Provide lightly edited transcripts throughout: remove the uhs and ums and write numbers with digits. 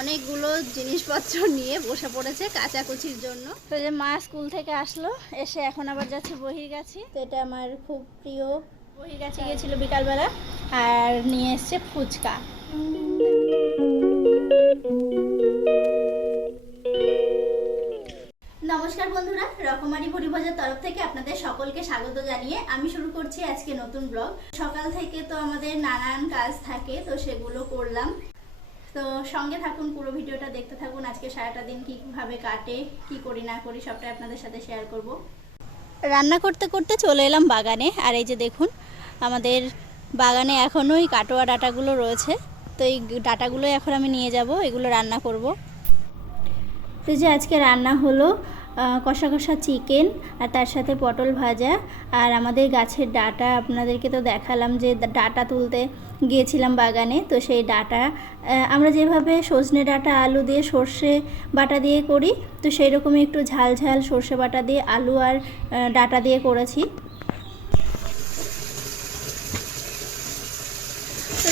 অনেকগুলো জিনিসপত্র নিয়ে বসে পড়েছে কাচাকুচির জন্য। তো যে মা স্কুল থেকে আসলো, এসে এখন আবার যাচ্ছে বহির্গাছি। তো এটা আমার খুব প্রিয়। বহির্গাছি গিয়েছিল বিকালবেলা, আর নিয়ে এসছে ফুচকা। নমস্কার বন্ধুরা, রকমারি পরিভাজার তরফ থেকে আপনাদের সকলকে স্বাগত জানিয়ে আমি শুরু করছি আজকে নতুন ব্লগ। সকাল থেকে তো আমাদের নানান কাজ থাকে, তো সেগুলো করলাম। তো সঙ্গে থাকুন, পুরো ভিডিওটা দেখতে থাকুন। আজকে সারাটা দিন কীভাবে কাটে, কি করি না করি সবটাই আপনাদের সাথে শেয়ার করব। রান্না করতে করতে চলে এলাম বাগানে। আর এই যে দেখুন, আমাদের বাগানে এখনও এই কাটোয়া ডাঁটাগুলো রয়েছে। তো এই ডাঁটাগুলো এখন আমি নিয়ে যাব, এগুলো রান্না করব। তো যে আজকে রান্না হলো কষা কষা চিকেন, আর তার সাথে পটল ভাজা, আর আমাদের গাছের ডাঁটা আপনাদেরকে তো দেখালাম যে ডাঁটা তুলতে গিয়েছিলাম বাগানে। তো সেই ডাঁটা আমরা যেভাবে সজনে ডাঁটা আলু দিয়ে সর্ষে বাটা দিয়ে করি, তো সেই রকমই একটু ঝাল ঝাল সর্ষে বাটা দিয়ে আলু আর ডাঁটা দিয়ে করেছি। তো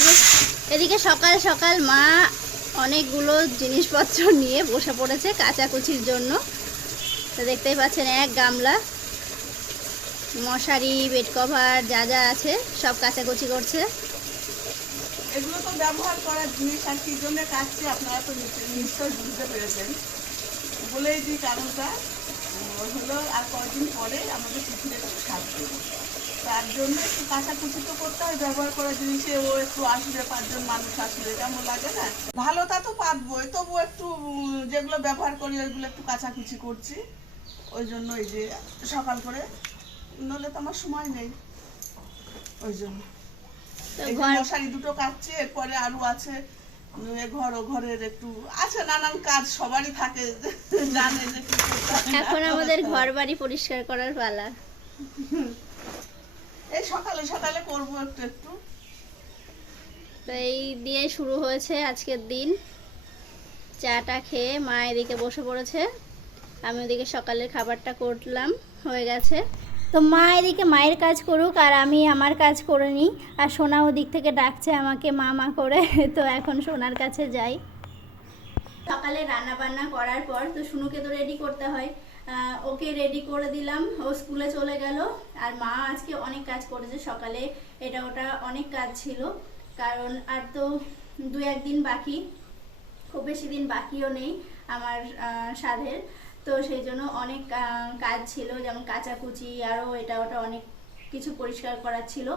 এদিকে সকাল সকাল মা অনেকগুলো জিনিসপত্র নিয়ে বসে পড়েছে কাচাকুচির জন্য। তো দেখতেই পাচ্ছেন, এক গামলা মশারি, বেড কভার যা যা আছে সব কাচাকুচি করছে। এগুলো তো ব্যবহার করার জিনিস, আর কি জন্য কাটছি আপনারা তো নিশ্চয় বুঝতে পেরেছেন। বলেই দিই কারণটা হলো, আর কয়েকদিন পরে আমাদের পুকুরে একটু সাপ দেবো, তার জন্য একটু কাচাকুচি তো করতে হয়। ব্যবহার করার জিনিসে ও একটু আসবে, 5 জন মানুষ আসলে কেমন লাগে না? ভালোটা তো পাতবই, তবু একটু যেগুলো ব্যবহার করি ওইগুলো একটু কাচাকুচি করছি। ওই জন্য এই যে সকাল করে, নইলে তো আমার সময় নেই, ওই জন্য মশারি দুটো কাটছি। এরপরে আরো আছে ঘর ও ঘরের একটু আছে, নানান কাজ সবারই থাকে, জানে যে কি করতে হয়। এখন আমাদের ঘর বাড়ি পরিষ্কার করার পালা। এই সকালে সকালে করবো একটু একটু। তো এই দিয়ে শুরু হয়েছে আজকের দিন। চাটা খেয়ে মা এদিকে বসে পড়েছে, আমি ওদিকে সকালের খাবারটা করলাম, হয়ে গেছে। তো মা এদিকে মায়ের কাজ করুক, আর আমি আমার কাজ করে নিই। আর সোনা ওদিক থেকে ডাকছে আমাকে মা মা করে। তো এখন সোনার কাছে যাই। সকালে রান্না বান্না করার পর তো শুনুকে তো রেডি করতে হয়, ওকে রেডি করে দিলাম, ও স্কুলে চলে গেল। আর মা আজকে অনেক কাজ করেছে সকালে, এটা ওটা অনেক কাজ ছিল, কারণ আর তো 2-1 দিন বাকি, খুব বেশি দিন বাকিও নেই আমার সাধের। তো সেই জন্য অনেক কাজ ছিল, যেমন কাচাকুচি, আরও এটা ওটা অনেক কিছু পরিষ্কার করার ছিল।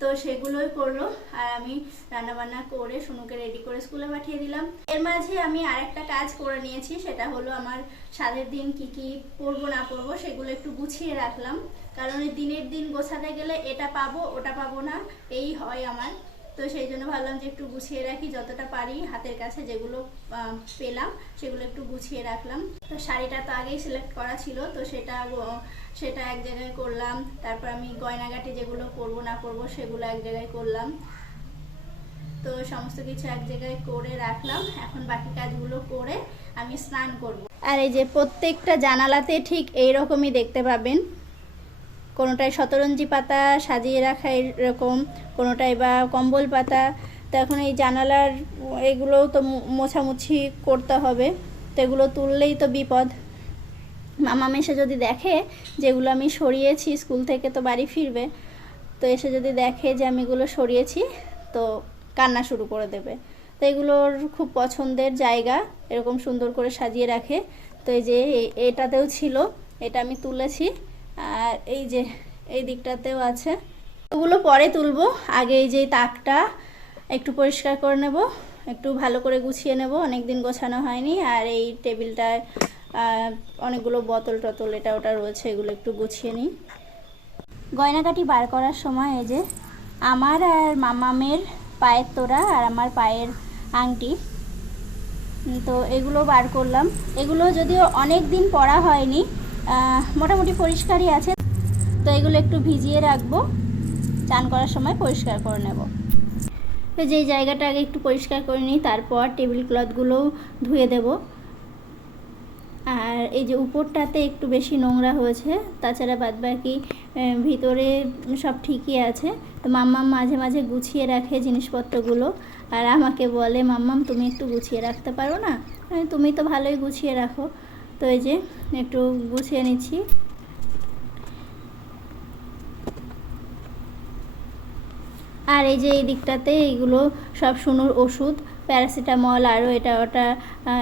তো সেগুলোই করলো, আর আমি রান্নাবান্না করে শুনুকে রেডি করে স্কুলে পাঠিয়ে দিলাম। এর মাঝে আমি আরেকটা কাজ করে নিয়েছি, সেটা হলো আমার সাধের দিন কি কি পরবো না পরবো সেগুলো একটু গুছিয়ে রাখলাম। কারণ এই দিনের দিন গোছাতে গেলে এটা পাবো ওটা পাবো না, এই হয় আমার। তো সেই জন্য ভাবলাম যে একটু গুছিয়ে রাখি, যতটা পারি হাতের কাছে যেগুলো পেলাম সেগুলো একটু গুছিয়ে রাখলাম। তো শাড়িটা তো আগেই সিলেক্ট করা ছিল, তো সেটা এক জায়গায় করলাম। তারপর আমি গয়নাগাটি যেগুলো পরবো না পরবো সেগুলো এক জায়গায় করলাম। তো সমস্ত কিছু এক জায়গায় করে রাখলাম। এখন বাকি কাজগুলো করে আমি স্নান করব। আর এই যে প্রত্যেকটা জানালাতে ঠিক এইরকমই দেখতে পাবেন, কোনোটায় শতরঞ্জি পাতা সাজিয়ে রাখা এরকম, কোনোটায় বা কম্বল পাতা। তো এখন এই জানালার এগুলোও তো মোছামুছি করতে হবে, তো এগুলো তুললেই তো বিপদ। মামা এসে যদি দেখে যেগুলো আমি সরিয়েছি, স্কুল থেকে তো বাড়ি ফিরবে, তো এসে যদি দেখে যে আমি এগুলো সরিয়েছি তো কান্না শুরু করে দেবে। তো এগুলোর খুব পছন্দের জায়গা, এরকম সুন্দর করে সাজিয়ে রাখে। তো এই যে এটাতেও ছিল, এটা আমি তুলেছি। আর এই যে এই দিকটাতেও আছে, ওগুলো পরে তুলবো। আগে এই যে তাকটা একটু পরিষ্কার করে নেব, একটু ভালো করে গুছিয়ে নেব, অনেক দিন গোছানো হয়নি। আর এই টেবিলটায় অনেকগুলো বোতল টতল এটা ওটা রয়েছে, এগুলো একটু গুছিয়ে নিই। গয়নাকাটি বার করার সময় এই যে আমার আর মামামের পায়ের তোড়া আর আমার পায়ের আংটি, তো এগুলো বার করলাম। এগুলো যদিও অনেক দিন পরা হয়নি, মোটামুটি পরিষ্কারই আছে। তো এগুলো একটু ভিজিয়ে রাখবো, চান করার সময় পরিষ্কার করে নেব। তো যেই জায়গাটা আগে একটু পরিষ্কার করে নিই, তারপর টেবিল ক্লথগুলোও ধুয়ে দেব। আর এই যে উপরটাতে একটু বেশি নোংরা হয়েছে, তাছাড়া বাদবাকি ভিতরে সব ঠিকই আছে। তো মাম্মাম মাঝে মাঝে গুছিয়ে রাখে জিনিসপত্রগুলো, আর আমাকে বলে মাম্মাম তুমি একটু গুছিয়ে রাখতে পারো না? তুমি তো ভালোই গুছিয়ে রাখো। তো এই যে একটু গুছিয়ে নিচ্ছি। আর এই যে এই দিকটাতে এইগুলো সব শুনুর ওষুধ, প্যারাসিটামল, আরও এটা ওটা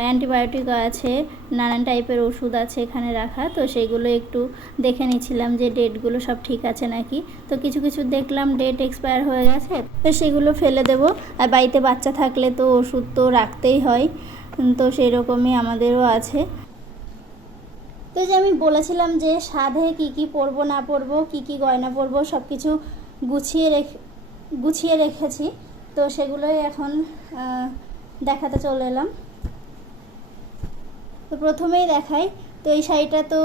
অ্যান্টিবায়োটিকও আছে, নানান টাইপের ওষুধ আছে এখানে রাখা। তো সেইগুলো একটু দেখে নিচ্ছিলাম যে ডেটগুলো সব ঠিক আছে নাকি। তো কিছু কিছু দেখলাম ডেট এক্সপায়ার হয়ে গেছে, তো সেগুলো ফেলে দেব। আর বাড়িতে বাচ্চা থাকলে তো ওষুধ তো রাখতেই হয়, তো সেই রকমই আমাদেরও আছে। তো যে আমি বলেছিলাম যে সাধে কি কি পরবো না পরবো, কি কি গয়না পরবো, সব কিছু গুছিয়ে রেখেছি। তো সেগুলোই এখন দেখাতে চলে এলাম। তো প্রথমেই দেখাই, তো এই শাড়িটা তো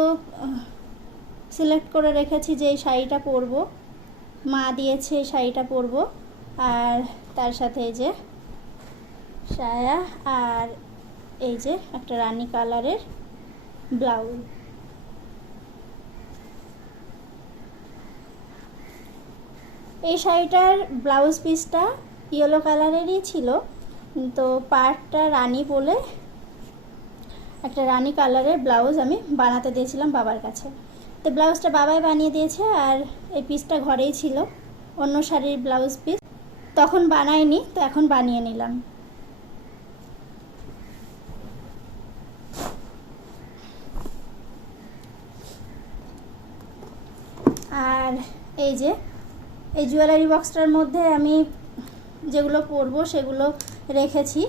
সিলেক্ট করে রেখেছি যে এই শাড়িটা পরবো, মা দিয়েছে এই শাড়িটা পরবো। আর তার সাথে এই যে সায়া, আর এই যে একটা রানী কালারের ব্লাউজ। এই শাড়িটার ব্লাউজ পিসটা ইয়েলো কালারেরই ছিল, তো পার্টটা রানী বলে একটা রানী কালারের ব্লাউজ আমি বানাতে দিয়েছিলাম বাবার কাছে। তো ব্লাউজটা বাবাই বানিয়ে দিয়েছে, আর এই পিসটা ঘরেই ছিল, অন্য শাড়ির ব্লাউজ পিস, তখন বানাইনি, তো এখন বানিয়ে নিলাম। আর এই যে এই জুয়েলারি বক্সটার মধ্যে আমি যেগুলো পরবো সেগুলো রেখেছি।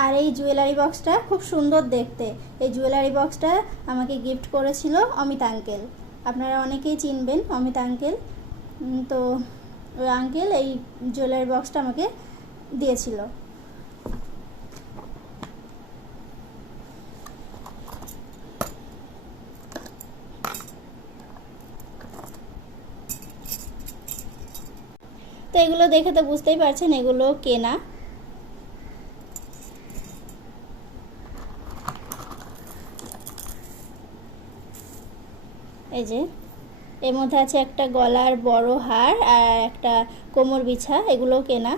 আর এই জুয়েলারি বক্সটা খুব সুন্দর দেখতে। এই জুয়েলারি বক্সটা আমাকে গিফট করেছিল অমিত আঙ্কেল, আপনারা অনেকেই চিনবেন অমিত আঙ্কেল। তো ওই আঙ্কেল এই জুয়েলারি বক্সটা আমাকে দিয়েছিল। তো এগুলো দেখে তো বুঝতেই পারছেন এগুলো কেনা। এই যে এর মধ্যে আছে একটা গলার বড় হার আর একটা কোমর বিছা, এগুলোও কেনা।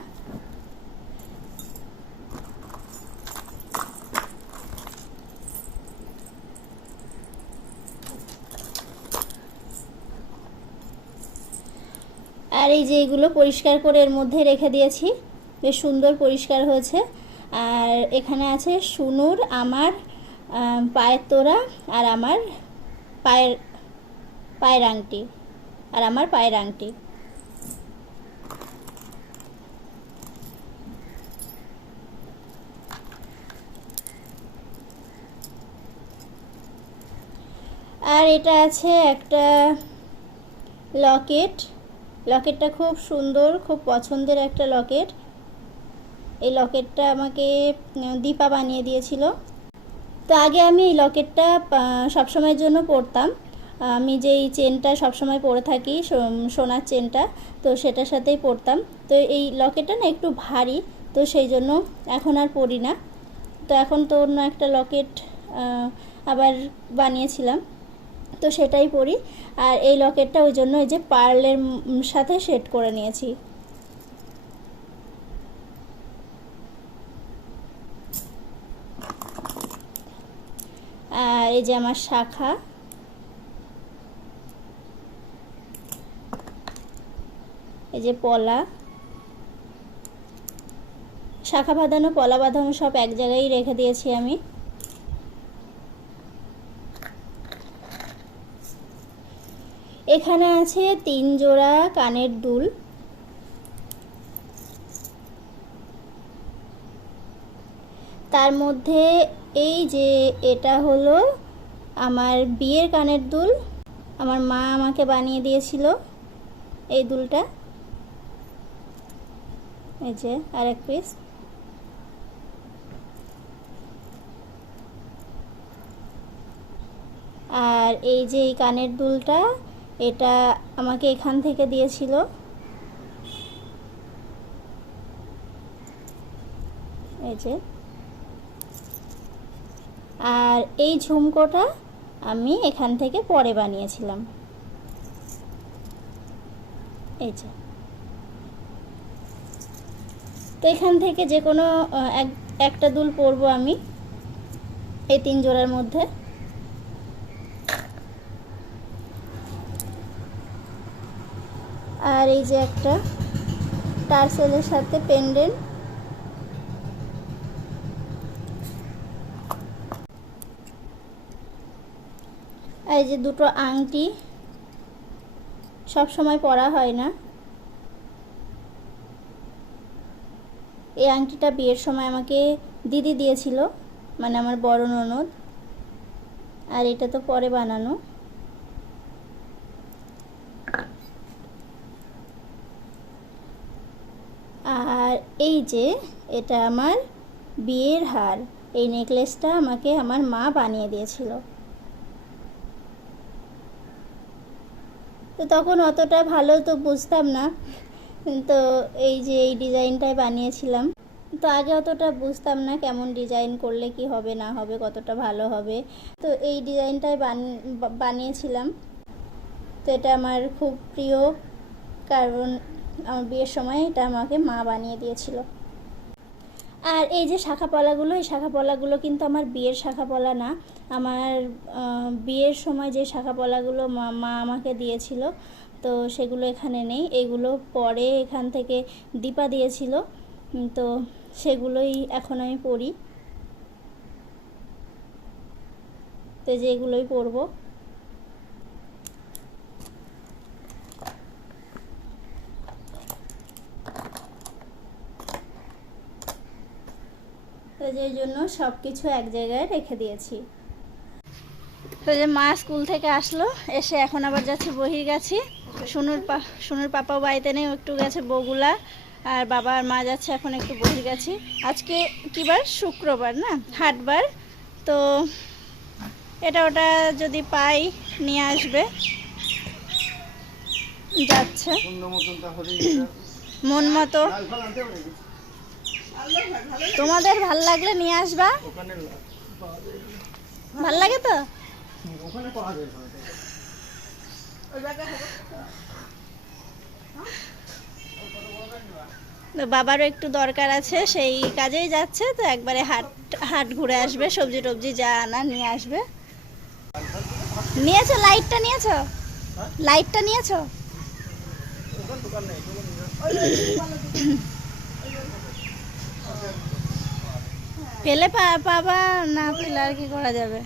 আর এই যে এগুলো পরিষ্কার করে এর মধ্যে রেখে দিয়েছি, বেশ সুন্দর পরিষ্কার হয়েছে। আর এখানে আছে সুনুর, আমার পায়ের তোড়া, আর আমার পায়ের আংটি, আর আমার পায়ের আংটি। আর এটা আছে একটা লকেট, লকেটটা খুব সুন্দর, খুব পছন্দের একটা লকেট। এই লকেটটা আমাকে দীপা বানিয়ে দিয়েছিল। তো আগে আমি এই লকেটটা সবসময়ের জন্য পরতাম, আমি যেই চেনটা সবসময় পরে থাকি সোনার চেনটা, তো সেটার সাথেই পরতাম। তো এই লকেটটা না একটু ভারী, তো সেই জন্য এখন আর পরি না। তো এখন তো অন্য একটা লকেট আবার বানিয়েছিলাম, তো সেটাই পরি। আর এই লকেটটা ওই জন্য এই যে পার্লের সাথে সেট করে নিয়েছি। আর এই যে আমার শাখা, এই যে পলা, শাখা বাঁধানো পলা বাঁধানো সব এক জায়গায় রেখে দিয়েছি আমি। এখানে আছে 3 জোড়া কানের দুল। তার মধ্যে এই যে এটা হলো আমার বিয়ের কানের দুল, আমার মা আমাকে বানিয়ে দিয়েছিল এই দুলটা। এই যে আরেক পিস। আর এই যে এই কানের দুলটা, এটা আমাকে এখান থেকে দিয়েছিল। এই যে। আর এই ঝুমকোটা আমি এখান থেকে পরে বানিয়েছিলাম। এই যে, তো এখান থেকে যে কোনো একটা দুল পরবো আমি এই 3 জোড়ার মধ্যে। আর এই যে একটা টার্সেলের সাথে পেন্ডেন্ট, আর এই যে দুটো আংটি, সব সময় পরা হয় না। এই আংটিটা বিয়ের সময় আমাকে দিদি দিয়েছিল, মানে আমার বড় ননদ। আর এটা তো পরে বানানো। আর এই যে এটা আমার বিয়ের হার, এই নেকলেসটা আমাকে আমার মা বানিয়ে দিয়েছিল। তো তখন অতটা ভালো তো বুঝতাম না, তো এই যে এই ডিজাইনটাই বানিয়েছিলাম। তো আগে অতটা বুঝতাম না কেমন ডিজাইন করলে কি হবে না হবে, কতটা ভালো হবে। তো এই ডিজাইনটাই বানিয়েছিলাম। তো এটা আমার খুব প্রিয়, কারণ আমার বিয়ের সময় এটা আমাকে মা বানিয়ে দিয়েছিল। আর এই যে শাখাপলাগুলো, এই শাখাপলাগুলো কিন্তু আমার বিয়ের শাখাপলা না। আমার বিয়ের সময় যে শাখাপলাগুলো মা আমাকে দিয়েছিল, তো সেগুলো এখানে নেই। এগুলো পরে এখান থেকে দীপা দিয়েছিল, তো সেগুলোই এখন আমি পরি। তো যে এগুলোই পরবো। তো যে জন্য সব কিছু এক জায়গায় রেখে দিয়েছি। তো যে মা স্কুল থেকে আসলো, এসে এখন আবার যাচ্ছে বহির্গাছি। সুনুর পাপাও বাড়িতে নেই, একটু গেছে বগুলা। আর বাবা আর মা যাচ্ছে এখন একটু বহির্গাছি। আজকে কী বার? শুক্রবার না, হাটবার। তো এটা ওটা যদি পাই নিয়ে আসবে, যাচ্ছে মন মতো। তোমাদের ভাল লাগলে নিয়ে আসবা, ভাল লাগে তো। বাবারও একটু দরকার আছে, সেই কাজেই যাচ্ছে। তো একবারে হাট ঘুরে আসবে, সবজি টবজি যা আনা নিয়ে আসবে। নিয়েছো লাইটটা? নিয়েছো লাইটটা? নিয়েছো? পেলে পাবা, না পেলে আর কি করা যাবে।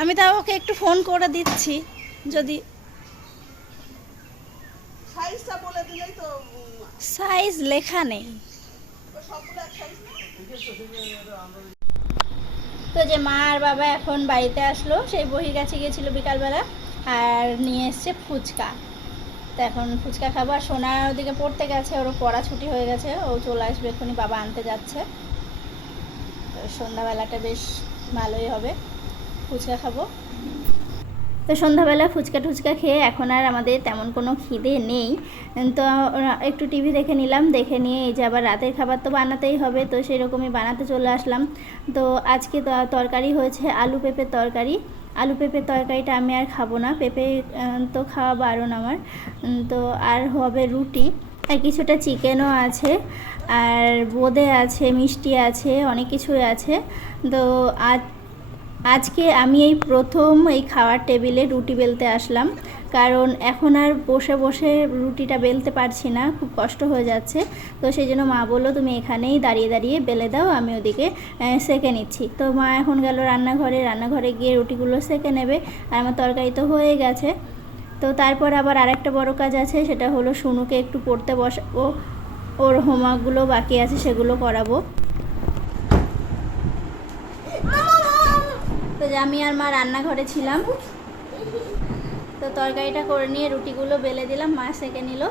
আমি তাও ওকে একটু ফোন করে দিচ্ছি, যদি সাইজ লেখা নেই। তো যে মা আর বাবা এখন বাড়িতে আসলো, সেই বহির্গাছি গিয়েছিল বিকালবেলা, আর নিয়ে এসছে ফুচকা। তো এখন ফুচকা খাবো। আর সোনা ওদিকে পড়তে গেছে, ওরও পড়া ছুটি হয়ে গেছে, ও চলে আসবে এক্ষুনি, বাবা আনতে যাচ্ছে। তো সন্ধ্যাবেলাটা বেশ ভালোই হবে, ফুচকা খাবো। তো সন্ধ্যাবেলা ফুচকা টুচকা খেয়ে এখন আর আমাদের তেমন কোনো খিদে নেই। তো একটু টিভি দেখে নিলাম, দেখে নিয়ে এই যে আবার রাতের খাবার তো বানাতেই হবে, তো সেরকমই বানাতে চলে আসলাম। তো আজকে তরকারি হয়েছে আলু পেঁপের তরকারি। আলু পেঁপের তরকারিটা আমি আর খাবো না, পেঁপে তো খাওয়া বারণ আমার। তো আর হবে রুটি, আর কিছুটা চিকেনও আছে, আর বোঁদে আছে, মিষ্টি আছে, অনেক কিছুই আছে। তো আজকে আমি এই প্রথম এই খাওয়ার টেবিলে রুটি বেলতে আসলাম, কারণ এখন আর বসে বসে রুটিটা বেলতে পারছি না, খুব কষ্ট হয়ে যাচ্ছে। তো সেই জন্য মা বললো তুমি এখানেই দাঁড়িয়ে দাঁড়িয়ে বেলে দাও, আমি ওদিকে সেঁকে নিচ্ছি। তো মা এখন গেল রান্নাঘরে গিয়ে রুটিগুলো সেঁকে নেবে। আর আমার তরকারি তো হয়ে গেছে। তো তারপর আবার আরেকটা বড় কাজ আছে, সেটা হলো সুনুকে একটু পড়তে বসাবো, ওর হোমওয়ার্কগুলো বাকি আছে সেগুলো করাবো। তো আমি আর মা রান্নাঘরে ছিলাম, তো তরকারিটা করে নিয়ে রুটিগুলো বেলে দিলাম, মা সেঁকে নিল।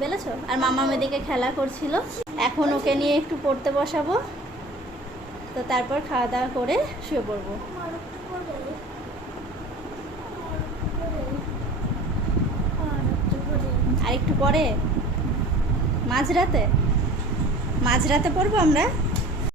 বেলেছো? আর মামা মেয়েদিকে খেলা করছিল। এখন ওকে নিয়ে একটু পড়তে বসাবো, তো তারপর খাওয়া দাওয়া করে শুয়ে পড়বো। আর একটু পরে মাঝরাতে পড়বো আমরা।